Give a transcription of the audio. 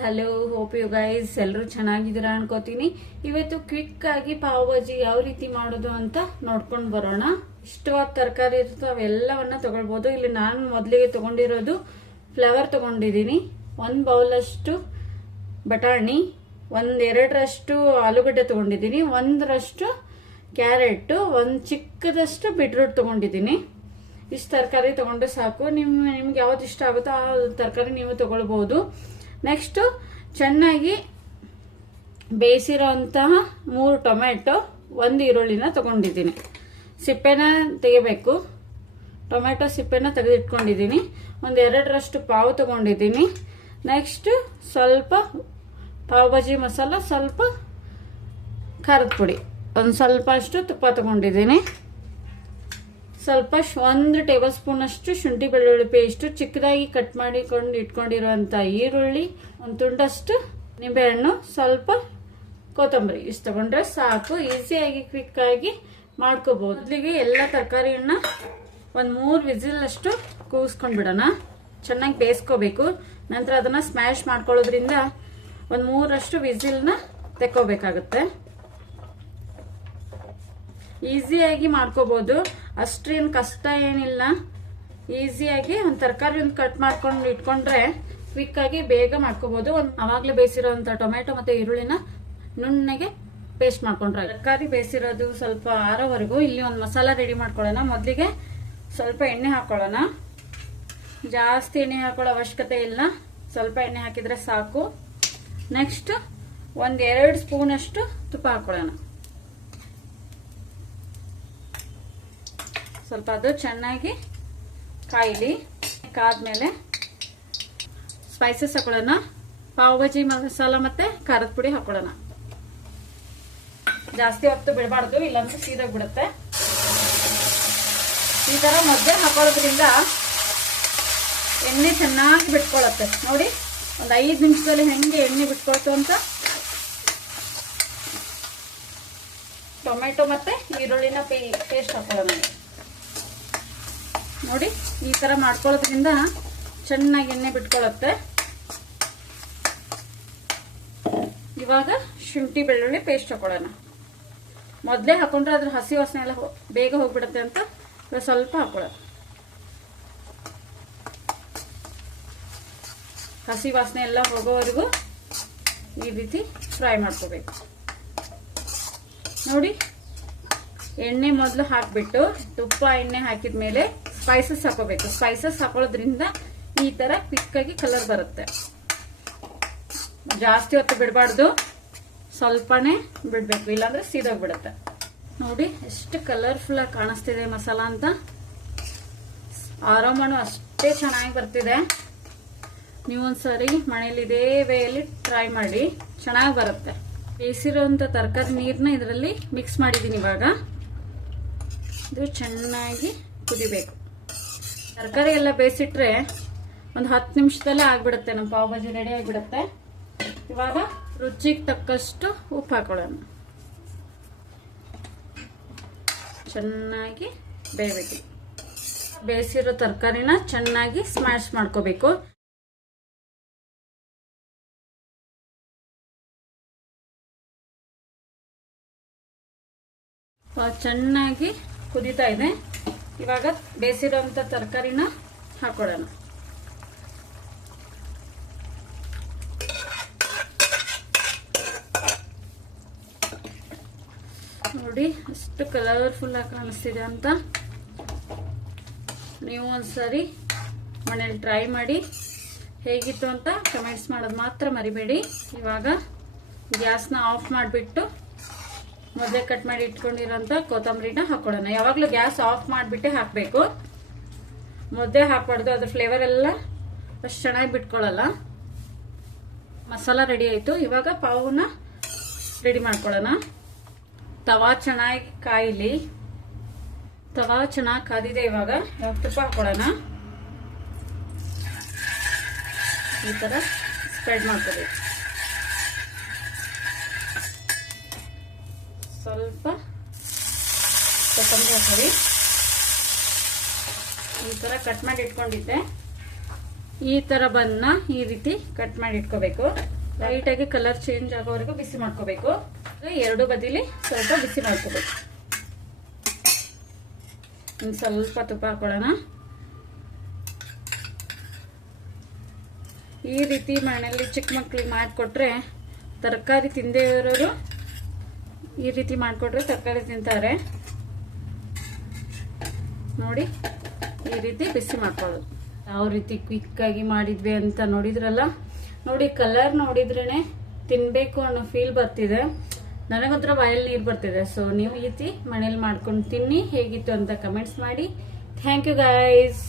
Hello, hope you guys ಎಲ್ಲರೂ ಚೆನ್ನಾಗಿದ್ದೀರಾ ಅನ್ಕೋತೀನಿ. ಇವತ್ತು ಕ್ವಿಕ್ ಆಗಿ ಪಾವ್ ಭಾಜಿ ಯಾವ ರೀತಿ ಮಾಡೋದು ಅಂತ ನೋಡ್ಕೊಂಡು ಬರೋಣ. ಇಷ್ಟವಾದ ತರಕಾರಿ ಇರ್ತವೆ ಅವೆಲ್ಲವನ್ನ ತಗೊಳ್ಬಹುದು. ಇಲ್ಲಿ ನಾನು ಮೊದಲಿಗೆ ತಗೊಂಡಿರೋದು ಫ್ಲವರ್ ತಗೊಂಡಿದ್ದೀನಿ, 1 ಬೌಲ್ ಅಷ್ಟು ಬಟಾಣಿ, 1-2ರಷ್ಟು ಆಲೂಗಡ್ಡೆ ತಗೊಂಡಿದ್ದೀನಿ, 1ರಷ್ಟು ಕ್ಯಾರೆಟ್, 1 ಚಿಕ್ಕದಷ್ಟು ಬೀಟ್ರೂಟ್ ತಗೊಂಡಿದ್ದೀನಿ. ಇಷ್ಟು ತರಕಾರಿ ತಗೊಂಡ್ರೆ ಸಾಕು. ನಿಮ್ಗೆ ಯಾವ್ದು ಇಷ್ಟ ಆಗುತ್ತೋ ಆ ತರಕಾರಿ ನೀವು ತಗೊಳ್ಬಹುದು. ನೆಕ್ಸ್ಟ್ ಚೆನ್ನಾಗಿ ಬೇಯಿಸಿರೋಂತಹ 3 ಟೊಮೆಟೊ, 1 ಈರುಳ್ಳಿನ ತಗೊಂಡಿದ್ದೀನಿ. ಸಿಪ್ಪೆನ ತೆಗಿಬೇಕು. ಟೊಮೆಟೊ ಸಿಪ್ಪೆನ ತೆಗೆದಿಟ್ಕೊಂಡಿದ್ದೀನಿ. 1-2ರಷ್ಟು ಪಾವು ತಗೊಂಡಿದ್ದೀನಿ. ನೆಕ್ಸ್ಟ್ ಸ್ವಲ್ಪ ಪಾವ್ ಭಾಜಿ ಮಸಾಲ, ಸ್ವಲ್ಪ ಖಾರದ ಪುಡಿ, ಸ್ವಲ್ಪ ಅಷ್ಟು ತುಪ್ಪ ತಗೊಂಡಿದ್ದೀನಿ. ಸ್ವಲ್ಪ 1 ಟೇಬಲ್ ಸ್ಪೂನ್ ಅಷ್ಟು ಶುಂಠಿ ಬೆಳ್ಳುಳ್ಳಿ ಪೇಸ್ಟ್, ಚಿಕ್ಕದಾಗಿ ಕಟ್ ಮಾಡಿಕೊಂಡು ಇಟ್ಕೊಂಡಿರುವಂತ ಈರುಳ್ಳಿ, 1 ತುಂಡಷ್ಟು ನಿಂಬೆಹಣ್ಣು, ಸ್ವಲ್ಪ ಕೊತ್ತಂಬರಿ. ಇಷ್ಟು ತಗೊಂಡ್ರೆ ಸಾಕು. ಈಸಿಯಾಗಿ ಕ್ವಿಕ್ ಆಗಿ ಮಾಡ್ಕೋಬಹುದು. ಮೊದಲಿಗೆ ಎಲ್ಲ ತರಕಾರಿಯನ್ನ 3 ವಿಸಿಲ್ ಅಷ್ಟು ಕೂಗಿಸ್ಕೊಂಡ್ಬಿಡೋಣ. ಚೆನ್ನಾಗಿ ಬೇಯಿಸ್ಕೋಬೇಕು. ನಂತರ ಅದನ್ನ ಸ್ಮ್ಯಾಶ್ ಮಾಡ್ಕೊಳ್ಳೋದ್ರಿಂದ 3 ವಿಸಿಲ್ನ ತೆಕ್ಕೋಬೇಕಾಗುತ್ತೆ. ಈಸಿಯಾಗಿ ಮಾಡ್ಕೋಬಹುದು, ಅಷ್ಟೇನು ಕಷ್ಟ ಏನಿಲ್ಲ. ಈಸಿಯಾಗಿ ಒಂದು ತರಕಾರಿ ಕಟ್ ಮಾಡ್ಕೊಂಡು ಇಟ್ಕೊಂಡ್ರೆ ಕ್ವಿಕ್ ಆಗಿ ಬೇಗ ಮಾಡ್ಕೋಬಹುದು. ಅವಾಗಲೇ ಬೇಯಿಸಿರೋಂಥ ಟೊಮೆಟೊ ಮತ್ತೆ ಈರುಳ್ಳಿನ ನುಣ್ಣಗೆ ಪೇಸ್ಟ್ ಮಾಡ್ಕೊಂಡ್ರೆ ತರಕಾರಿ ಬೇಯಿಸಿರೋದು ಸ್ವಲ್ಪ ಆರೋವರೆಗೂ ಇಲ್ಲಿ ಒಂದು ಮಸಾಲ ರೆಡಿ ಮಾಡ್ಕೊಳ್ಳೋಣ. ಮೊದಲಿಗೆ ಸ್ವಲ್ಪ ಎಣ್ಣೆ ಹಾಕೊಳ್ಳೋಣ. ಜಾಸ್ತಿ ಎಣ್ಣೆ ಹಾಕೊಳ್ಳೋ ಅವಶ್ಯಕತೆ ಇಲ್ಲ, ಸ್ವಲ್ಪ ಎಣ್ಣೆ ಹಾಕಿದ್ರೆ ಸಾಕು. ನೆಕ್ಸ್ಟ್ 1-2 ಸ್ಪೂನ್ ಅಷ್ಟು ತುಪ್ಪ ಹಾಕೊಳ್ಳೋಣ. ಸ್ವಲ್ಪ ಅದು ಚೆನ್ನಾಗಿ ಕಾಯಿಲಿ. ಕಾದ್ಮೇಲೆ ಸ್ಪೈಸಸ್ ಹಾಕೊಳ್ಳೋಣ. ಪಾವ್ ಭಾಜಿ ಮಸಾಲ ಮತ್ತೆ ಖಾರದ ಪುಡಿ ಹಾಕೊಳ್ಳೋಣ. ಜಾಸ್ತಿ ಹೊತ್ತು ಬಿಡಬಾರ್ದು, ಇಲ್ಲಾಂದ್ರೆ ಸೀದೋಗ್ಬಿಡುತ್ತೆ. ಈ ತರ ಮಧ್ಯೆ ಹಾಕೊಳ್ಳೋದ್ರಿಂದ ಎಣ್ಣೆ ಚೆನ್ನಾಗಿ ಬಿಟ್ಕೊಳ್ಳುತ್ತೆ. ನೋಡಿ, ಒಂದು 5 ನಿಮಿಷದಲ್ಲಿ ಹೆಂಗೆ ಎಣ್ಣೆ ಬಿಟ್ಕೊಳ್ತು ಅಂತ. ಟೊಮೆಟೊ ಮತ್ತೆ ಈರುಳ್ಳಿನ ಪೇಸ್ಟ್ ಹಾಕೊಳ್ಳೋಣ. ನೋಡಿ, ಈ ತರ ಮಾಡ್ಕೊಳ್ಳೋದ್ರಿಂದ ಚೆನ್ನಾಗಿ ಎಣ್ಣೆ ಬಿಟ್ಕೊಳ್ಳುತ್ತೆ. ಇವಾಗ ಶುಂಠಿ ಬೆಳ್ಳುಳ್ಳಿ ಪೇಸ್ಟ್ ಹಾಕೊಳ್ಳೋಣ. ಮೊದಲೇ ಹಾಕೊಂಡ್ರೆ ಅದ್ರ ಹಸಿ ವಾಸನೆ ಎಲ್ಲ ಬೇಗ ಹೋಗ್ಬಿಡುತ್ತೆ ಅಂತ ಸ್ವಲ್ಪ ಹಾಕೊಳ್ಳೋಣ. ಹಸಿ ವಾಸನೆ ಎಲ್ಲ ಹೋಗೋವರೆಗೂ ಈ ರೀತಿ ಫ್ರೈ ಮಾಡ್ಕೋಬೇಕು. ನೋಡಿ, ಎಣ್ಣೆ ಮೊದಲು ಹಾಕ್ಬಿಟ್ಟು ತುಪ್ಪ ಎಣ್ಣೆ ಹಾಕಿದ ಮೇಲೆ ಸ್ಪೈಸಸ್ ಹಾಕೋಬೇಕು. ಸ್ಪೈಸಸ್ ಹಾಕೊಳ್ಳೋದ್ರಿಂದ ಈ ತರ ಕ್ವಿಕ್ ಆಗಿ ಕಲರ್ ಬರುತ್ತೆ. ಜಾಸ್ತಿ ಹೊತ್ತು ಬಿಡಬಾರ್ದು, ಸ್ವಲ್ಪನೇ ಬಿಡ್ಬೇಕು, ಇಲ್ಲಾಂದ್ರೆ ಸೀದೋಗ್ಬಿಡುತ್ತೆ. ನೋಡಿ ಎಷ್ಟು ಕಲರ್ಫುಲ್ ಆಗಿ ಕಾಣಿಸ್ತಿದೆ ಮಸಾಲ ಅಂತ. ಆರೋಮನು ಅಷ್ಟೇ ಚೆನ್ನಾಗಿ ಬರ್ತಿದೆ. ನೀವೊಂದ್ಸರಿ ಮನೇಲಿ ಇದೇ ವೇಯಲ್ಲಿ ಟ್ರೈ ಮಾಡಿ, ಚೆನ್ನಾಗಿ ಬರುತ್ತೆ. ಬೇಯಿಸಿರೋಂಥ ತರಕಾರಿ ನೀರನ್ನ ಇದರಲ್ಲಿ ಮಿಕ್ಸ್ ಮಾಡಿದ್ದೀನಿ. ಇವಾಗ ಇದು ಚೆನ್ನಾಗಿ ಕುದಿಬೇಕು. ತರಕಾರಿ ಎಲ್ಲ ಬೇಯಿಸಿಟ್ರೆ ಒಂದು 10 ನಿಮಿಷದಲ್ಲೇ ಆಗ್ಬಿಡುತ್ತೆ. ನಮ್ಮ ಪಾವ್ ಭಾಜಿ ರೆಡಿ ಆಗಿಬಿಡುತ್ತೆ. ಇವಾಗ ರುಚಿಗೆ ತಕ್ಕಷ್ಟು ಉಪ್ಪು ಹಾಕೊಳ್ಳೋಣ. ಚೆನ್ನಾಗಿ ಬೇಯಬೇಕು. ಬೇಯಿಸಿರೋ ತರಕಾರಿನ ಚೆನ್ನಾಗಿ ಸ್ಮ್ಯಾಶ್ ಮಾಡ್ಕೋಬೇಕು. ಚೆನ್ನಾಗಿ ಕುದೀತಾ ಇದೆ. ಇವಾಗ ಬೇಯಿಸಿರೋಂಥ ತರಕಾರಿನ ಹಾಕೊಳ್ಳೋಣ. ನೋಡಿ ಎಷ್ಟು ಕಲರ್ಫುಲ್ ಆಗಿ ಕಾಣಿಸ್ತಿದೆ ಅಂತ. ನೀವು ಒಂದ್ಸರಿ ಮನೇಲಿ ಟ್ರೈ ಮಾಡಿ ಹೇಗಿತ್ತು ಅಂತ ಕಮೆಂಟ್ಸ್ ಮಾಡೋದು ಮಾತ್ರ ಮರಿಬೇಡಿ. ಇವಾಗ ಗ್ಯಾಸ್ನ ಆಫ್ ಮಾಡಿಬಿಟ್ಟು ಮೊದಲೇ ಕಟ್ ಮಾಡಿ ಇಟ್ಕೊಂಡಿರೋಂಥ ಕೊತ್ತಂಬರಿನ ಹಾಕೊಳ್ಳೋಣ. ಯಾವಾಗಲೂ ಗ್ಯಾಸ್ ಆಫ್ ಮಾಡಿಬಿಟ್ಟೆ ಹಾಕಬೇಕು. ಮೊದಲೇ ಹಾಕ್ಬಾರ್ದು, ಅದ್ರ ಫ್ಲೇವರ್ ಎಲ್ಲ ಅಷ್ಟು ಚೆನ್ನಾಗಿ ಬಿಟ್ಕೊಳ್ಳಲ್ಲ. ಮಸಾಲ ರೆಡಿ ಆಯಿತು. ಇವಾಗ ಪಾವನ್ನ ರೆಡಿ ಮಾಡ್ಕೊಳ್ಳೋಣ. ತವಾ ಚೆನ್ನಾಗಿ ಕಾಯಿಲಿ. ತವಾ ಚೆನ್ನಾಗಿ ಕಾದಿದೆ. ಇವಾಗ ತುಪ್ಪ ಹಾಕೊಳ್ಳೋಣ. ಈ ಥರ ಸ್ಪ್ರೆಡ್ ಮಾಡ್ಕೋಬೇಕು. ಸ್ವಲ್ಪ ಕೊತ್ತಂಬರಿ ಹಾಕೊಳ್ಳಿ. ಈ ತರ ಕಟ್ ಮಾಡಿ ಇಟ್ಕೊಂಡಿದ್ದೆ ಈ ತರ ಬನ್ನ ಈ ರೀತಿ ಕಟ್ ಮಾಡಿ ಇಟ್ಕೋಬೇಕು. ಲೈಟ್ ಆಗಿ ಕಲರ್ ಚೇಂಜ್ ಆಗೋವರೆಗೂ ಬಿಸಿ ಮಾಡ್ಕೋಬೇಕು. ಎರಡು ಬದಿಲಿ ಸ್ವಲ್ಪ ಬಿಸಿ ಮಾಡ್ಕೋಬೇಕು. ಇನ್ನು ಸ್ವಲ್ಪ ತುಪ್ಪ ಹಾಕೊಳ್ಳೋಣ. ಈ ರೀತಿ ಮನೆಯಲ್ಲಿ ಚಿಕ್ಕ ಮಕ್ಳಿಗೆ ಮಾಡಿಕೊಟ್ರೆ ತರಕಾರಿ ತಿಂದೇ ಇರೋರು ಈ ರೀತಿ ಮಾಡಿಕೊಟ್ರೆ ತರಕಾರಿ ತಿಂತಾರೆ. ನೋಡಿ ಈ ರೀತಿ ಬಿಸಿ ಮಾಡ್ಕೊಳ್ಳೋದು. ಯಾವ ರೀತಿ ಕ್ವಿಕ್ ಆಗಿ ಮಾಡಿದ್ವಿ ಅಂತ ನೋಡಿದ್ರಲ್ಲ. ನೋಡಿ ಕಲರ್ ನೋಡಿದ್ರೇನೆ ತಿನ್ಬೇಕು ಅನ್ನೋ ಫೀಲ್ ಬರ್ತಿದೆ. ನನಗೊಂಥರ ಬಾಯಲ್ಲಿ ನೀರು ಬರ್ತಿದೆ. ಸೊ ನೀವು ಈ ರೀತಿ ಮನೇಲಿ ಮಾಡ್ಕೊಂಡು ತಿನ್ನಿ. ಹೇಗಿತ್ತು ಅಂತ ಕಮೆಂಟ್ಸ್ ಮಾಡಿ. Thank you guys.